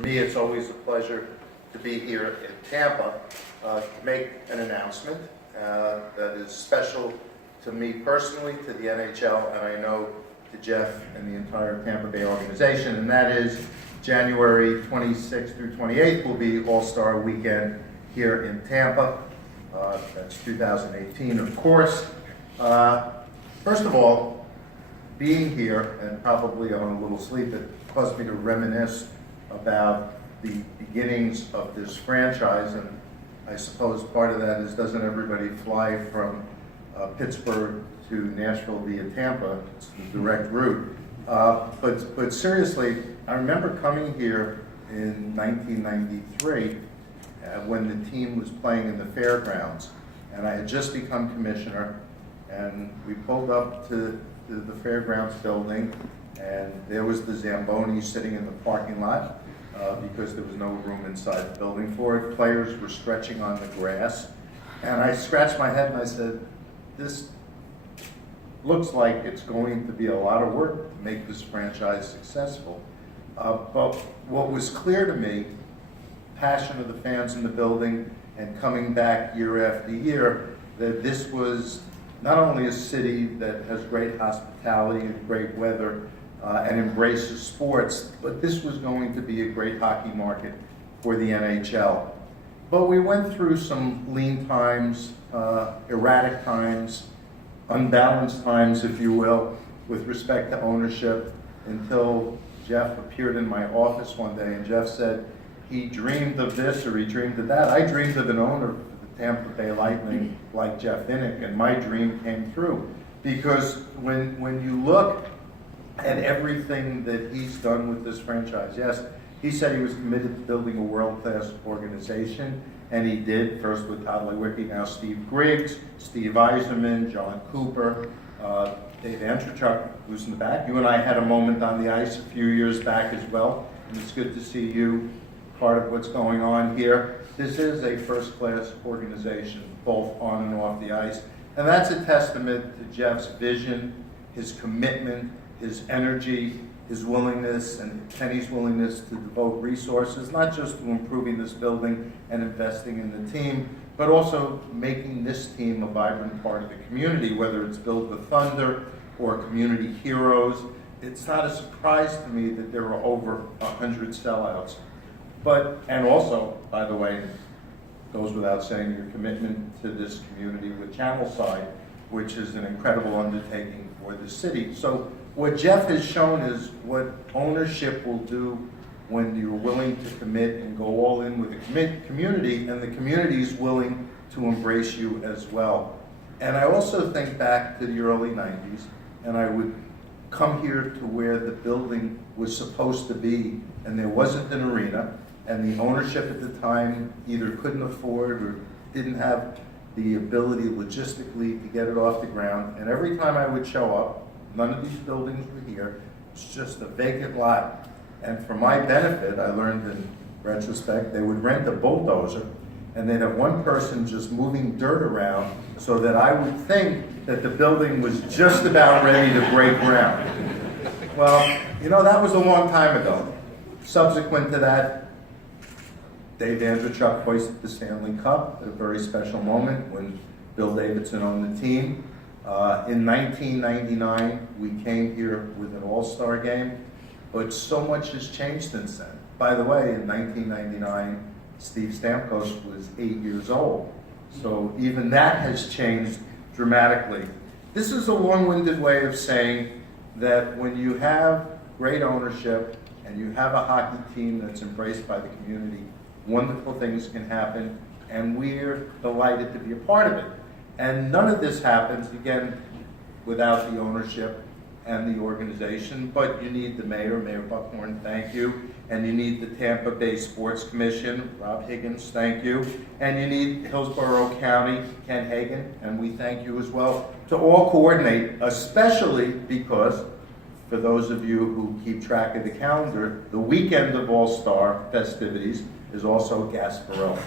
For me, it's always a pleasure to be here in Tampa to make an announcement that is special to me personally, to the NHL, and I know to Jeff and the entire Tampa Bay organization, and that is January 26th through 28th will be All-Star Weekend here in Tampa. That's 2018, of course. First of all, being here and probably on a little sleep, it caused me to reminisce about the beginnings of this franchise, and I suppose part of that is, doesn't everybody fly from Pittsburgh to Nashville via Tampa? It's the direct route. But seriously, I remember coming here in 1993 when the team was playing in the fairgrounds, and I had just become commissioner, and we pulled up to the fairgrounds building, and there was the Zamboni sitting in the parking lot because there was no room inside the building for it. Players were stretching on the grass, and I scratched my head and I said, this looks like it's going to be a lot of work to make this franchise successful. But what was clear to me, passion of the fans in the building and coming back year after year, that this was not only a city that has great hospitality and great weather and embraces sports, but this was going to be a great hockey market for the NHL. But we went through some lean times, erratic times, unbalanced times, if you will, with respect to ownership, until Jeff appeared in my office one day and Jeff said he dreamed of this or he dreamed of that. I dreamed of an owner for the Tampa Bay Lightning like Jeff Innick, and my dream came through. Because when you look at everything that he's done with this franchise, yes, he said he was committed to building a world-class organization, and he did, first with Todd Lewicki, now Steve Griggs, Steve Yzerman, John Cooper, Dave Andrechuk, who's in the back. You and I had a moment on the ice a few years back as well, and it's good to see you part of what's going on here. This is a first-class organization, both on and off the ice, and that's a testament to Jeff's vision, his commitment, his energy, his willingness, and Kenny's willingness to devote resources, not just to improving this building and investing in the team, but also making this team a vibrant part of the community, whether it's Build the Thunder or Community Heroes. It's not a surprise to me that there are over 100 sellouts. And also, by the way, goes without saying, your commitment to this community with Channelside, which is an incredible undertaking for the city. So what Jeff has shown is what ownership will do when you're willing to commit and go all in with the community, and the community is willing to embrace you as well. And I also think back to the early 90s, and I would come here to where the building was supposed to be, and there wasn't an arena, and the ownership at the time either couldn't afford or didn't have the ability logistically to get it off the ground. And every time I would show up, none of these buildings were here. It's just a vacant lot. And for my benefit, I learned in retrospect, they would rent a bulldozer and they'd have one person just moving dirt around so that I would think that the building was just about ready to break ground. Well, you know, that was a long time ago. Subsequent to that, Dave Andrechuk hoisted the Stanley Cup, a very special moment when Bill Davidson owned the team. In 1999, we came here with an All-Star game, but so much has changed since then. By the way, in 1999, Steve Stamkos was 8 years old, so even that has changed dramatically. This is a long-winded way of saying that when you have great ownership and you have a hockey team that's embraced by the community, wonderful things can happen, and we're delighted to be a part of it. And none of this happens, again, without the ownership and the organization, but you need the mayor, Mayor Buckhorn, thank you, and you need the Tampa Bay Sports Commission, Rob Higgins, thank you, and you need Hillsborough County, Ken Hagan, and we thank you as well, to all coordinate, especially because, for those of you who keep track of the calendar, the weekend of All-Star festivities is also Gasparilla.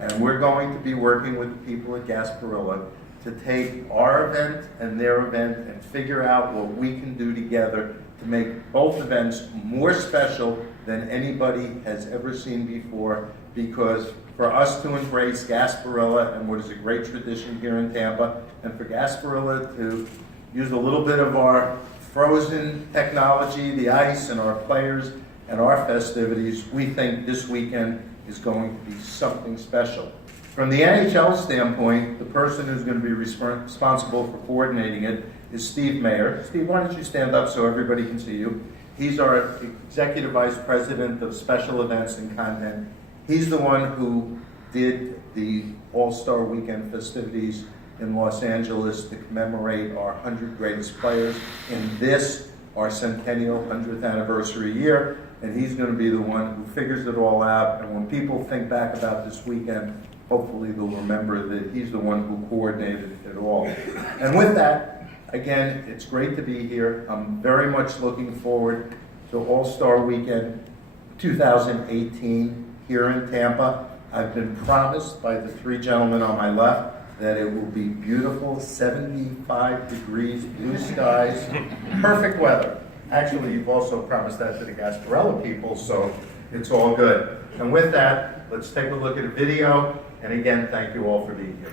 And we're going to be working with the people at Gasparilla to take our event and their event and figure out what we can do together to make both events more special than anybody has ever seen before, because for us to embrace Gasparilla and what is a great tradition here in Tampa, and for Gasparilla to use a little bit of our frozen technology, the ice, and our players and our festivities, we think this weekend is going to be something special. From the NHL standpoint, the person who's going to be responsible for coordinating it is Steve Mayer. Steve, why don't you stand up so everybody can see you? He's our Executive Vice President of Special Events and Content. He's the one who did the All-Star Weekend festivities in Los Angeles to commemorate our 100 greatest players in this, our centennial 100th anniversary year. And he's going to be the one who figures it all out. And when people think back about this weekend, hopefully they'll remember that he's the one who coordinated it all. And with that, again, it's great to be here. I'm very much looking forward to All-Star Weekend 2018 here in Tampa. I've been promised by the three gentlemen on my left that it will be beautiful, 75 degrees, blue skies, perfect weather. Actually, you've also promised that to the Gasparilla people, so it's all good. And with that, let's take a look at a video. And again, thank you all for being here.